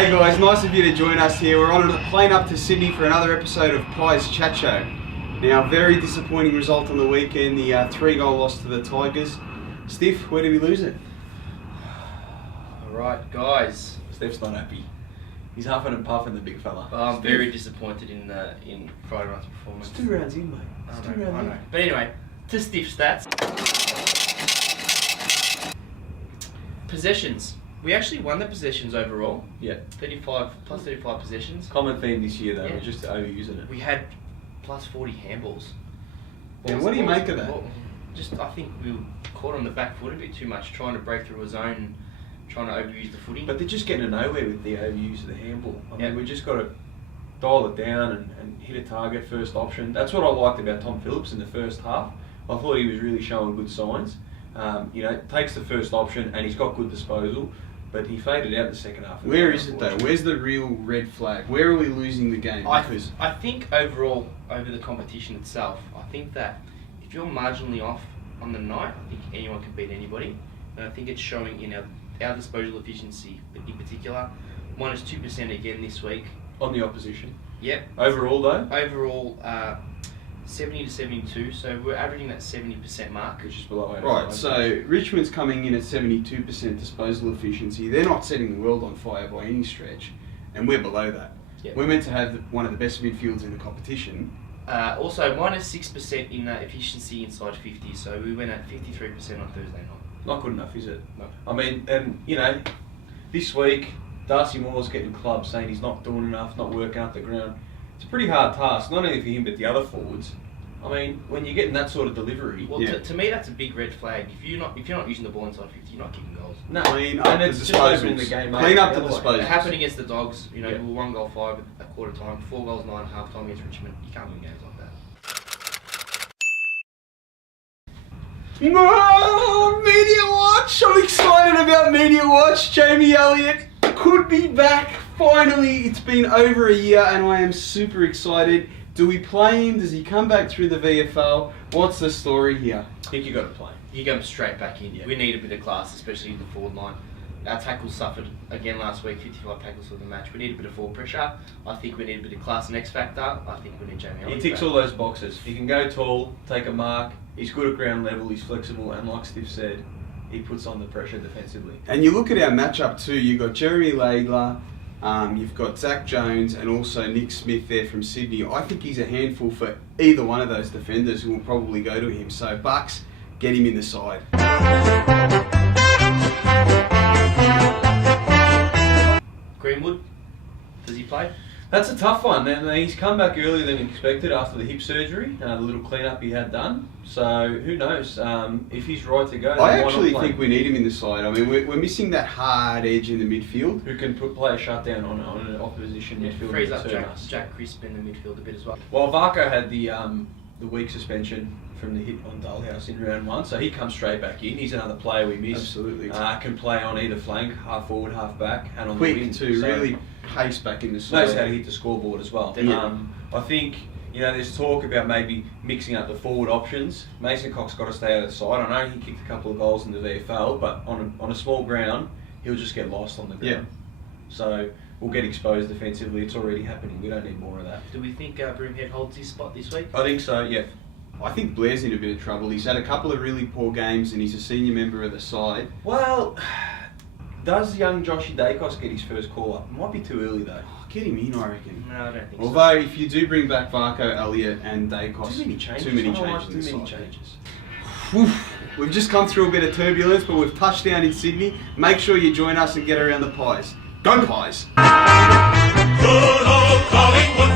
Hey guys, nice of you to join us here. We're on a plane up to Sydney for another episode of Pies Chat Show. Now, very disappointing result on the weekend, the 3-goal loss to the Tigers. Stef, where did we lose it? Alright guys. Stef's not happy. He's huffing and puffing, the big fella. I'm very disappointed in Friday night's performance. It's 2 rounds in, mate. It's 2 rounds in. But anyway, to Stef stats. Possessions. We actually won the possessions overall. Yeah. 35 possessions. Common theme this year though, Yeah. we're just overusing it. We had plus 40 handballs. Yeah, what do you make of that? I think we were caught on the back foot a bit too much, trying to break through a zone and trying to overuse the footy. But they're just getting to nowhere with the overuse of the handball. I mean, Yeah. we just got to dial it down and hit a target first option. That's what I liked about Tom Phillips in the first half. I thought he was really showing good signs. Takes the first option and he's got good disposal. But he faded out the second half. Where is it though? Where's the real red flag? Where are we losing the game? I think overall, over the competition itself, I think that if you're marginally off on the night, I think anyone can beat anybody. And I think it's showing in our disposal efficiency in particular. Minus 2% again this week. On the opposition. Yep. Overall though? Overall, 70 to 72, so we're averaging that 70% mark. Which is below 85. Right, so Richmond's coming in at 72% disposal efficiency. They're not setting the world on fire by any stretch, and we're below that. Yep. We're meant to have one of the best midfields in the competition. Also, minus 6% in efficiency inside 50, so we went at 53% on Thursday night. Not good enough, is it? No. I mean, this week, Darcy Moore's getting clubbed saying he's not doing enough, not working up the ground. It's a pretty hard task, not only for him but the other forwards. I mean, when you're getting that sort of delivery... Well, to me, that's a big red flag. If you're not using the ball inside 50, you're not kicking goals. No, Clean up and the it's just opening the disposals. game up. Clean up the Otherwise- disposals. It happened against the Dogs. Yeah. We were 1 goal 5 at quarter time, 4 goals 9 at half time against Richmond. You can't win games like that. Oh, Media Watch! I'm excited about Media Watch. Jamie Elliott could be back. Finally, it's been over a year and I am super excited. Do we play him? Does he come back through the VFL? What's the story here? I think you got to play. You go straight back in. Yeah. We need a bit of class, especially in the forward line. Our tackles suffered again last week, 55 tackles for the match. We need a bit of forward pressure. I think we need a bit of class and X factor. I think we need Jamie Elliott. He ticks all those boxes. He can go tall, take a mark. He's good at ground level. He's flexible, and like Steve said, he puts on the pressure defensively. And you look at our matchup too. You've got Jeremy Laidler, you've got Zach Jones, and also Nick Smith there from Sydney. I think he's a handful for either one of those defenders who will probably go to him. So Bucks, get him in the side. Greenwood, does he play? That's a tough one. And he's come back earlier than expected after the hip surgery, the little clean-up he had done. So who knows if he's right to go. I actually think we need him in the side. I mean, we're missing that hard edge in the midfield. Who can play a shutdown on an opposition midfielder. Frees up to turn us. Jack Crisp in the midfield a bit as well. Well, Varco had the week suspension from the hit on Dullhouse in round 1, so he comes straight back in. He's another player we miss. Absolutely. Can play on either flank, half forward, half back, and on Quick the wing. too, So really pace back in the side. knows how to hit the scoreboard as well. Yeah. I think there's talk about maybe mixing up the forward options. Mason Cox got to stay out of the side. I know he kicked a couple of goals in the VFL, but on a small ground, he'll just get lost on the ground. Yeah. So we'll get exposed defensively. It's already happening. We don't need more of that. Do we think Broomhead holds his spot this week? I think so. Yeah. I think Blair's in a bit of trouble. He's had a couple of really poor games and he's a senior member of the side. Well, does young Joshy Dacos get his first call up? It might be too early though. Oh, get him in, I reckon. No, I don't think Although, if you do bring back Varco, Elliott and Dacos, Too many changes. Too many I don't like changes. Too in many the side. changes. Whew. We've just come through a bit of turbulence, but we've touched down in Sydney. Make sure you join us and get around the Pies. Go Pies! Good old Collingwood.